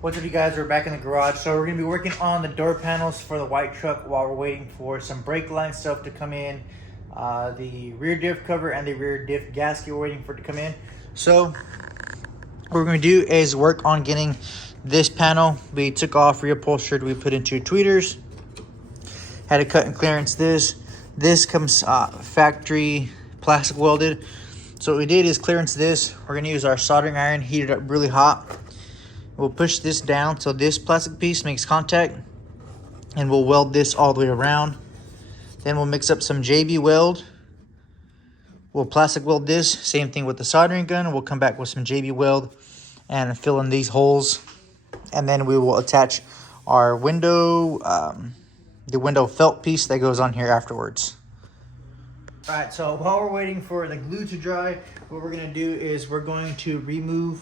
What's up, you guys? We're back in the garage. So we're gonna be working on the door panels for the white truck while we're waiting for some brake line stuff to come in. The rear diff cover and the rear diff gasket we're waiting for it to come in. So what we're gonna do is work on getting this panel. We took off, reupholstered, we put into tweeters. Had to cut and clearance this. This comes factory plastic welded. So what we did is clearance this. We're gonna use our soldering iron, heat it up really hot. We'll push this down so this plastic piece makes contact, and we'll weld this all the way around. Then we'll mix up some JB weld. We'll plastic weld this, same thing with the soldering gun. We'll come back with some JB weld and fill in these holes. And then we will attach our window, the window felt piece that goes on here afterwards. All right, so while we're waiting for the glue to dry, what we're gonna do is we're going to remove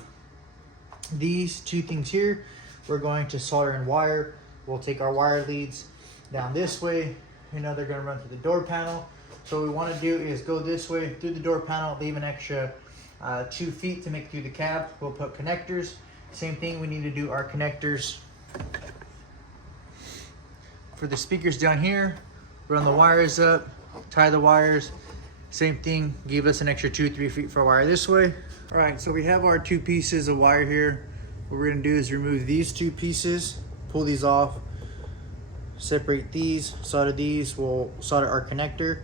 these two things here. We're going to solder and wire. We'll take our wire leads down this way. You know, they're going to run through the door panel. So what we want to do is go this way through the door panel, leave an extra 2 feet to make it through the cab. We'll put connectors. Same thing, we need to do our connectors for the speakers down here. Run the wires up, tie the wires. Same thing, give us an extra 2-3 feet for wire this way. All right, so we have our 2 pieces of wire here. What we're gonna do is remove these 2 pieces, pull these off, separate these, solder these. We'll solder our connector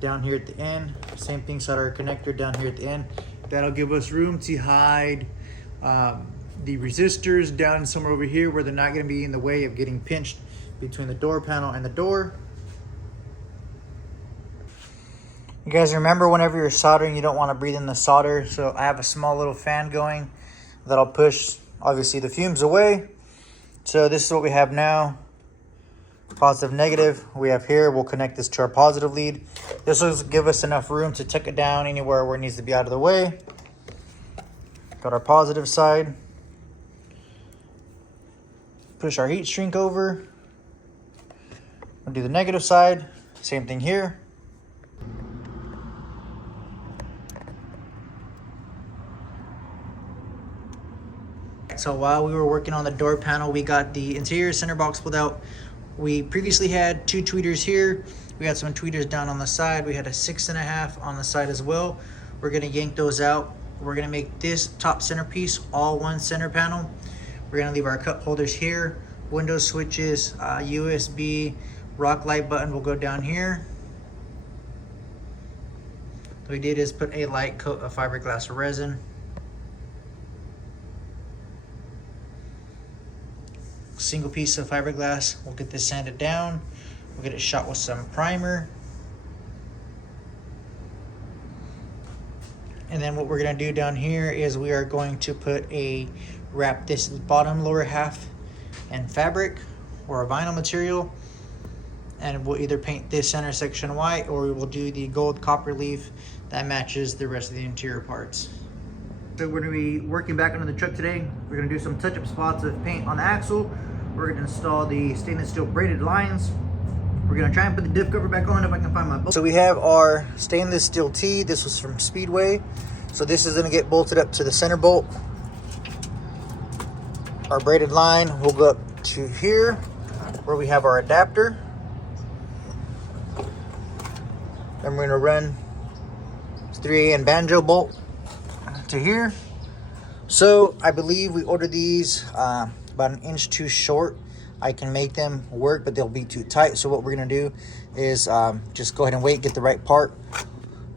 down here at the end. Same thing, solder our connector down here at the end. That'll give us room to hide the resistors down somewhere over here where they're not gonna be in the way of getting pinched between the door panel and the door. You guys remember, whenever you're soldering, you don't want to breathe in the solder. So I have a small little fan going that'll push, obviously, the fumes away. So this is what we have now. Positive, negative. We have here, we'll connect this to our positive lead. This will give us enough room to tuck it down anywhere where it needs to be out of the way. Got our positive side. Push our heat shrink over. We'll do the negative side. Same thing here. So while we were working on the door panel, we got the interior center box pulled out. We previously had 2 tweeters here. We had some tweeters down on the side. We had a 6.5 on the side as well. We're gonna yank those out. We're gonna make this top centerpiece all one center panel. We're gonna leave our cup holders here. Window switches, USB, rock light button will go down here. What we did is put a light coat of fiberglass resin. Single piece of fiberglass. We'll get this sanded down. We'll get it shot with some primer. And then what we're gonna do down here is we are going to wrap this bottom lower half in fabric or a vinyl material. And we'll either paint this center section white, or we will do the gold copper leaf that matches the rest of the interior parts. So we're gonna be working back onto the truck today. We're gonna do some touch-up spots of paint on the axle. We're gonna install the stainless steel braided lines. We're gonna try and put the diff cover back on if I can find my bolt. So we have our stainless steel T. This was from Speedway. So this is gonna get bolted up to the center bolt. Our braided line will go up to here where we have our adapter. Then we're gonna run 3A banjo bolt to here. So I believe we ordered these about 1 inch too short. I can make them work, but they'll be too tight. So what we're gonna do is just go ahead and wait, get the right part.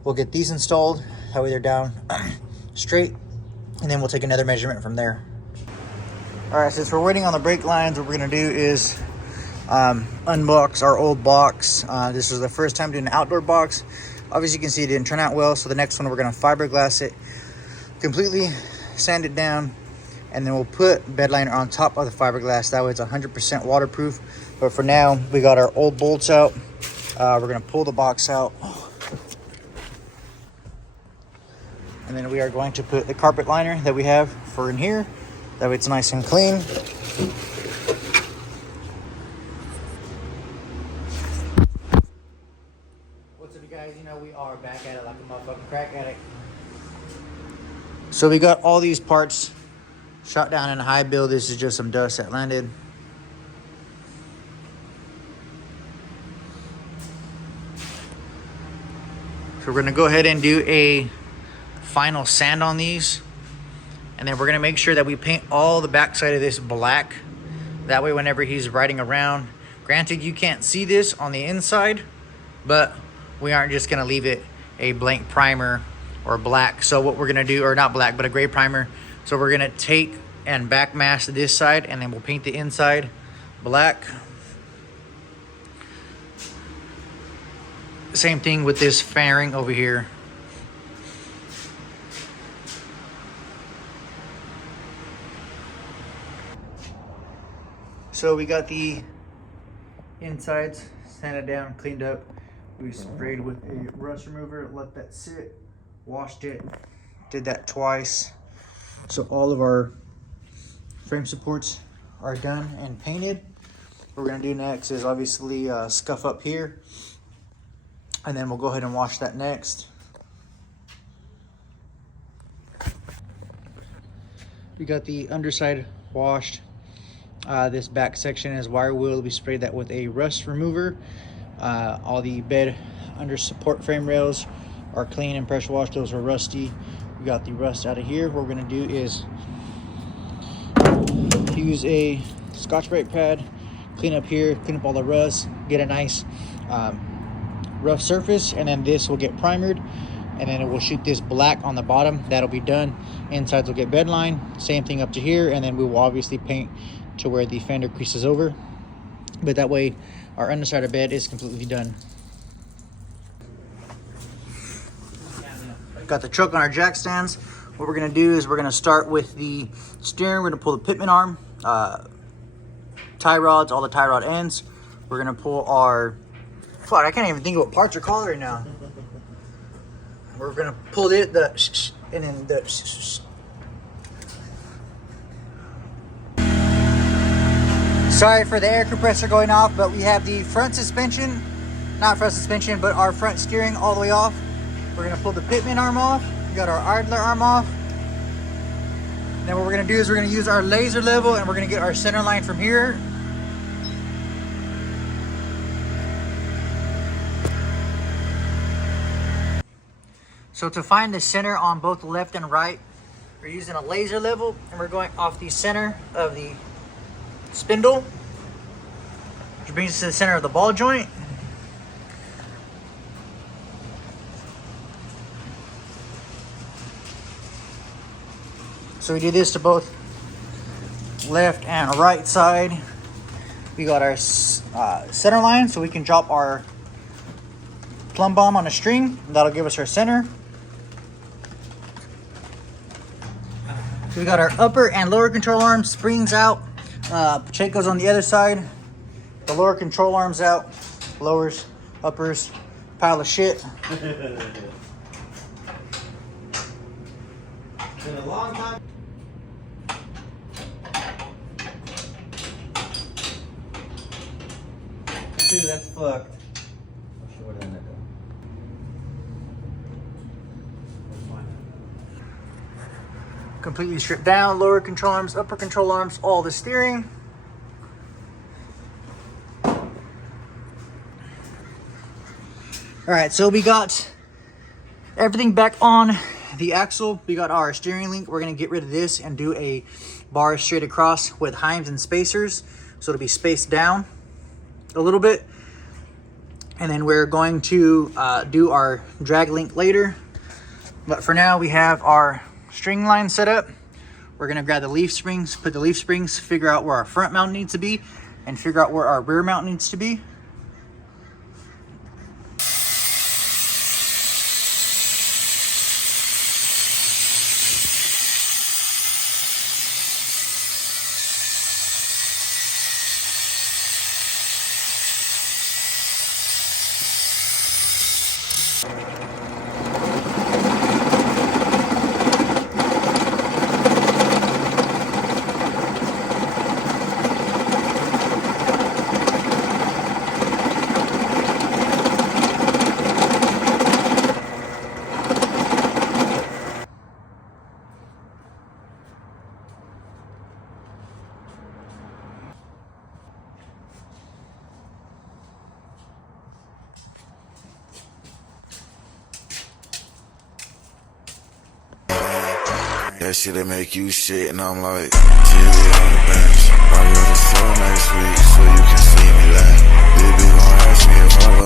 We'll get these installed, that way they're down straight, and then we'll take another measurement from there. All right, since we're waiting on the brake lines, what we're gonna do is unbox our old box. This was the first time doing an outdoor box. Obviously you can see it didn't turn out well, so the next one we're gonna fiberglass it completely, sand it down, and then we'll put bed liner on top of the fiberglass. That way it's 100% waterproof. But for now, we got our old bolts out. We're gonna pull the box out. And then we are going to put the carpet liner that we have for in here. That way it's nice and clean. What's up, you guys? You know, we are back at it like a motherfucking crack addict. So we got all these parts Shot down in a high build. This is just some dust that landed. So we're gonna go ahead and do a final sand on these. And then we're gonna make sure that we paint all the backside of this black. That way whenever he's riding around, granted you can't see this on the inside, but we aren't just gonna leave it a blank primer or black. So what we're gonna do, or not black, but a gray primer. So we're gonna take and back mask this side, and then we'll paint the inside black. Same thing with this fairing over here. So we got the insides sanded down, cleaned up. We sprayed with a rust remover, let that sit, washed it, did that twice. So all of our frame supports are done and painted. What we're gonna do next is obviously scuff up here, and then we'll go ahead and wash that next. We got the underside washed. This back section is wire wheel. We sprayed that with a rust remover. All the bed under support frame rails are clean and pressure washed. Those are rusty. We got the rust out of here. What we're gonna do is use a Scotch-Brite pad, clean up here, clean up all the rust, get a nice rough surface, and then this will get primered, and then it will shoot this black on the bottom. That'll be done. Insides will get bed line, same thing up to here, and then we will obviously paint to where the fender creases over, but that way our underside of bed is completely done. Got the truck on our jack stands. What we're gonna do is we're gonna start with the steering. We're gonna pull the pitman arm, tie rods, all the tie rod ends. We're gonna pull our, fuck, I can't even think of what parts are called right now. We're gonna pull it, and then the. Sorry for the air compressor going off, but we have the front suspension, not front suspension, but our front steering all the way off. We're gonna pull the pitman arm off. We got our idler arm off. Then what we're gonna do is we're gonna use our laser level, and we're gonna get our center line from here. So to find the center on both the left and right, we're using a laser level, and we're going off the center of the spindle, which brings us to the center of the ball joint. So we do this to both left and right side. We got our center line, so we can drop our plumb bomb on a string. That'll give us our center. So we got our upper and lower control arms, springs out. Pacheco's on the other side. The lower control arms out. Lowers, uppers, pile of shit. It's been a long time. Dude, that's fucked. I'll show it in there. Completely stripped down, lower control arms, upper control arms, all the steering. All right, so we got everything back on the axle. We got our steering link. We're gonna get rid of this and do a bar straight across with heims and spacers, so it'll be spaced down a little bit. And then we're going to do our drag link later. But for now, we have our string line set up. We're gonna grab the leaf springs, put the leaf springs, figure out where our front mount needs to be, and figure out where our rear mount needs to be. That shit'll make you shit, and I'm like, TV on the bench. I'm gonna show next week so you can see me laugh. Baby gon' ask me if I love